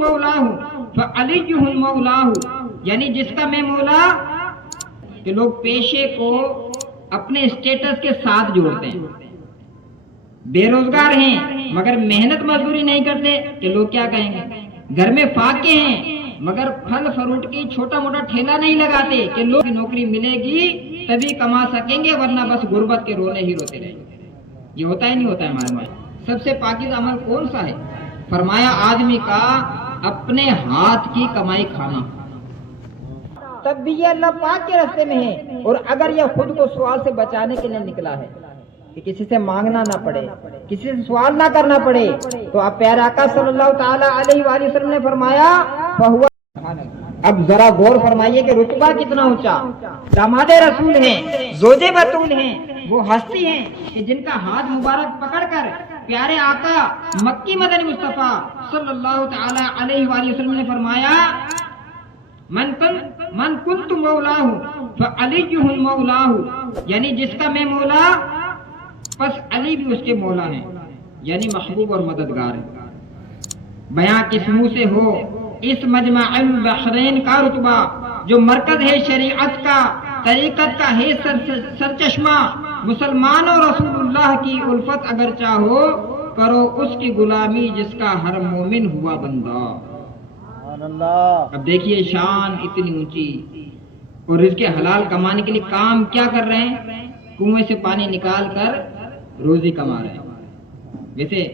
مولاہ فعلی مولاہ، یعنی جس کا میں مولا، کہ لوگ پیشے کو اپنے اسٹیٹس کے ساتھ جوڑتے ہیں. بے روزگار ہیں مگر محنت مزدوری نہیں کرتے کہ لوگ کیا کہیں گے. گھر میں فاقے ہیں مگر پھل فروٹ کی چھوٹا موٹا ٹھیلا نہیں لگاتے کہ لوگ نوکری ملے گی تبھی کما سکیں گے ورنہ بس غربت کے رونے ہی روتے رہیں گے. یہ ہوتا ہی نہیں ہوتا ہے ہمارے ماں. سب سے پاکیزہ عمل کون سا ہے؟ فرمایا آدمی کا اپنے ہاتھ کی کمائی کھانا. تب بھی یہ اللہ پاک کے راستے میں ہے، اور اگر یہ خود کو سوال سے بچانے کے لیے نکلا ہے کہ کسی سے مانگنا نہ پڑے، کسی سے سوال نہ کرنا پڑے، تو اب پیارے آقا صلی اللہ تعالی علیہ وآلہ وسلم نے فرمایا فہو. اب ذرا غور فرمائیے کہ رتبہ کتنا اونچا. داماد رسول ہیں، زوج بطول ہیں، وہ ہستی ہیں کہ جن کا ہاتھ مبارک پکڑ کر پیارے آقا مکی مدنی مصطفیٰ صلی اللہ تعالی علیہ وآلہ وسلم نے فرمایا من کنت مولاہ فعلی مولاہ، یعنی جس کا میں مولا پس علی بھی اس کے مولا ہیں، یعنی محبوب اور مددگار ہے. بیان کس منہ سے ہو اس مجمع البحرین کا رتبہ جو مرکز ہے شریعت کا، طریقت کا ہے سرچشمہ. مسلمان اور رسول اللہ کی الفت اگر چاہو کرو اس کی غلامی جس کا ہر مومن ہوا بندہ. اب دیکھیے شان اتنی اونچی، اور رزق حلال کمانے کے لیے کام کیا کر رہے ہیں؟ کنویں سے پانی نکال کر روزی کما رہے ہیں. ویسے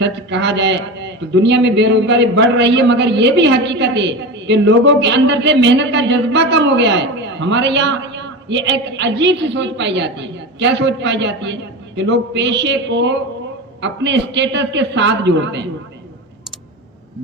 سچ کہا جائے تو دنیا میں بے روزگاری بڑھ رہی ہے، مگر یہ بھی حقیقت ہے کہ لوگوں کے اندر سے محنت کا جذبہ کم ہو گیا ہے. ہمارے یہاں یہ ایک عجیب سی سوچ پائی جاتی ہے. کیا سوچ پائی جاتی ہے؟ کہ لوگ پیشے کو اپنے اسٹیٹس کے ساتھ جوڑتے ہیں.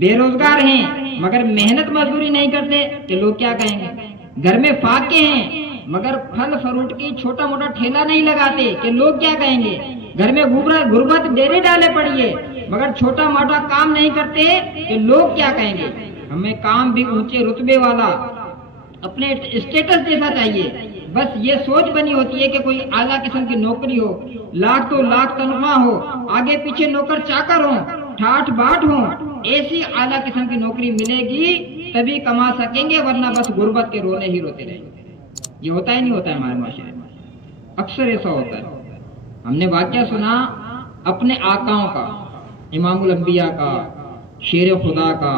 بے روزگار ہیں مگر محنت مزدوری نہیں کرتے کہ لوگ کیا کہیں گے. گھر میں فاقے ہیں مگر پھل فروٹ کی چھوٹا موٹا ٹھیلا نہیں لگاتے کہ لوگ کیا کہیں گے. گھر میں غربت ڈیرے ڈالے پڑی ہے مگر چھوٹا موٹا کام نہیں کرتے کہ لوگ کیا کہیں گے. ہمیں کام بھی اونچے رتبے والا اپنے اسٹیٹس جیسا چاہیے. بس یہ سوچ بنی ہوتی ہے کہ کوئی اعلیٰ قسم کی نوکری ہو، لاکھ تو لاکھ تنخواہ ہو، آگے پیچھے نوکر چاکر ہوں، ٹھاٹ باٹ ہوں. ایسی اعلیٰ قسم کی نوکری ملے گی تبھی کما سکیں گے ورنہ بس غربت کے رونے ہی روتے رہیں گے. یہ ہوتا ہی نہیں ہوتا ہے ہمارے معاشرے میں. اکثر ایسا ہوتا ہے. ہم نے واقعہ سنا اپنے آقاؤں کا، امام الانبیاء کا، شیر خدا کا،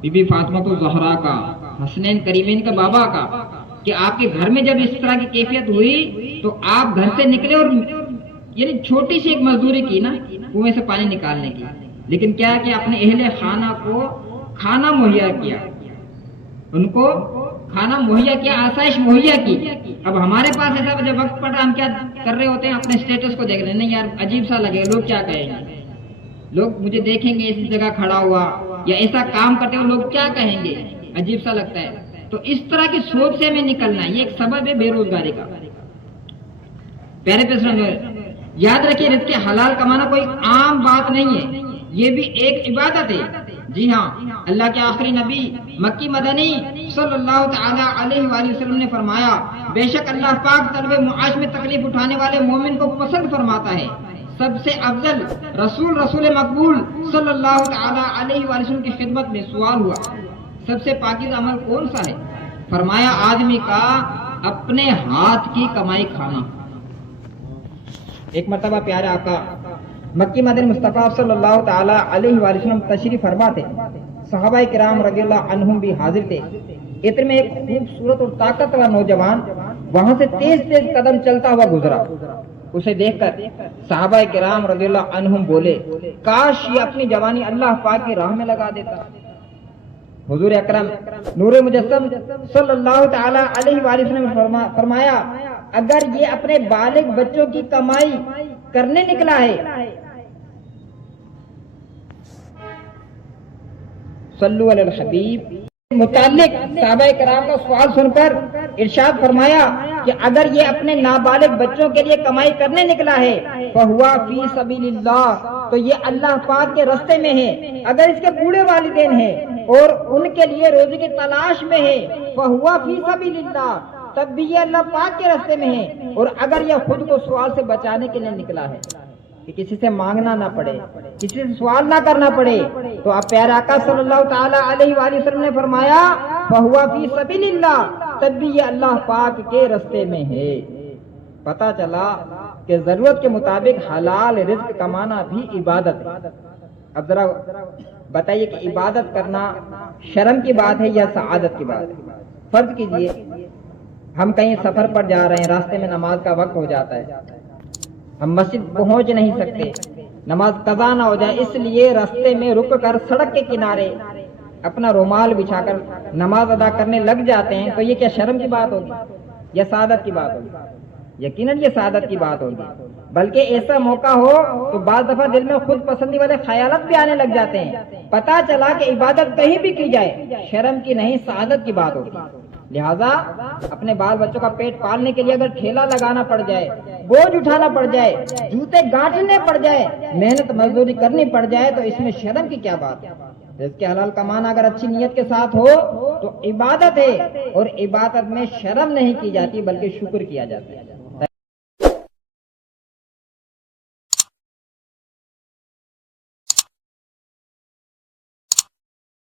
بی بی فاطمہ الزہرا کا، حسنین کریمین کا بابا کا، کہ آپ کے گھر میں جب اس طرح کی کیفیت ہوئی تو آپ گھر سے نکلے اور یعنی چھوٹی سی ایک مزدوری کی نا کنویں سے پانی نکالنے کی، لیکن کیا کہ اپنے اہل خانہ کو کھانا مہیا کیا، ان کو کھانا مہیا کیا، آسائش مہیا کی. اب ہمارے پاس ایسا جب وقت پڑ رہا ہم کیا کر رہے ہوتے ہیں؟ اپنے اسٹیٹس کو دیکھ رہے ہیں. نہیں یار عجیب سا لگے گا، لوگ کیا کہیں گے، لوگ مجھے دیکھیں گے اس جگہ کھڑا ہوا یا ایسا کام کرتے ہوئے لوگ کیا کہیں گے، عجیب سا لگتا ہے. تو اس طرح کی سوچ سے ہمیں نکلنا ہے. یہ ایک سبب ہے بے روزگاری کا. پیارے پیغمبر یاد رکھیے رزق حلال کمانا کوئی عام بات نہیں ہے، یہ بھی ایک عبادت ہے. جی ہاں، اللہ کے آخری نبی مکی مدنی صلی اللہ تعالی علیہ وآلہ وسلم نے فرمایا بے شک اللہ پاک طلب معاش میں تکلیف اٹھانے والے مومن کو پسند فرماتا ہے. سب سے افضل رسول مقبول صلی اللہ تعالی علیہ وآلہ وسلم کی خدمت میں سوال ہوا سب سے پاکیزہ عمل کون سا ہے؟ فرمایا آدمی کا اپنے ہاتھ کی کمائی کھانا. ایک مرتبہ پیارے آقا مکی مدنی مصطفیٰ صلی اللہ تعالی علیہ وآلہ وسلم تشریف فرما تھے. صحابہ کرام رضی اللہ عنہم بھی حاضر تھے. اتنے میں ایک خوبصورت اور طاقتور نوجوان وہاں سے تیز تیز قدم چلتا ہوا گزرا. اسے دیکھ کر صحابہ کرام رضی اللہ عنہم بولے کاش یہ اپنی جوانی اللہ پاک کی راہ میں لگا دیتا. حضور اکرم نور مجسم صلی اللہ تعالی علیہ وآلہ وسلم نے فرمایا اگر یہ اپنے بالغ بچوں کی کمائی کرنے نکلا ہے، صلو علی الحبیب، متعلق صحابہ کرام کا سوال سن کر ارشاد فرمایا کہ اگر یہ اپنے نابالغ بچوں کے لیے کمائی کرنے نکلا ہے فہوا فی سبیل اللہ، تو یہ اللہ پاک کے راستے میں ہے. اگر اس کے بوڑھے والدین ہیں اور ان کے لیے روزی کی تلاش میں ہے فہوا فی سبیل اللہ، تب بھی یہ اللہ پاک کے راستے میں ہے. اور اگر یہ خود کو سوال سے بچانے کے لیے نکلا ہے کہ کسی سے مانگنا نہ پڑے، کسی سے سوال نہ کرنا پڑے، تو اب پیارے آقا صلی اللہ تعالی علیہ وآلہ وسلم نے فرمایا فَهُوَ فِي سَبِيلِ اللَّهِ، تب بھی یہ اللہ پاک کے رستے میں ہے۔ پتہ چلا کہ ضرورت کے مطابق حلال رزق کمانا بھی عبادت ہے۔ اب ذرا بتائیے کہ عبادت کرنا شرم کی بات ہے یا سعادت کی بات ہے؟ فرض کیجئے ہم کہیں سفر پر جا رہے ہیں، راستے میں نماز کا وقت ہو جاتا ہے، ہم مسجد پہنچ نہیں سکتے، نماز قضا نہ ہو جائے، اس لیے راستے میں رک کر سڑک کے کنارے اپنا رومال بچھا کر نماز ادا کرنے لگ جاتے ہیں، تو یہ کیا شرم کی بات ہوگی یا سعادت کی بات ہوگی؟ یقیناً یہ سعادت کی بات ہوگی۔ بلکہ ایسا موقع ہو تو بعض دفعہ دل میں خود پسندی والے خیالات بھی آنے لگ جاتے ہیں، پتہ چلا کہ عبادت کہیں بھی کی جائے شرم کی نہیں سعادت کی بات ہوگی۔ لہذا اپنے بال بچوں کا پیٹ پالنے کے لیے اگر ٹھیلا لگانا پڑ جائے، بوجھ اٹھانا پڑ جائے، جوتے گانٹھنے پڑ جائے، محنت مزدوری کرنی پڑ جائے، تو اس میں شرم کی کیا بات ہے؟ رزق حلال کمانا اگر اچھی نیت کے ساتھ ہو تو عبادت ہے، اور عبادت میں شرم نہیں کی جاتی بلکہ شکر کیا جاتا ہے۔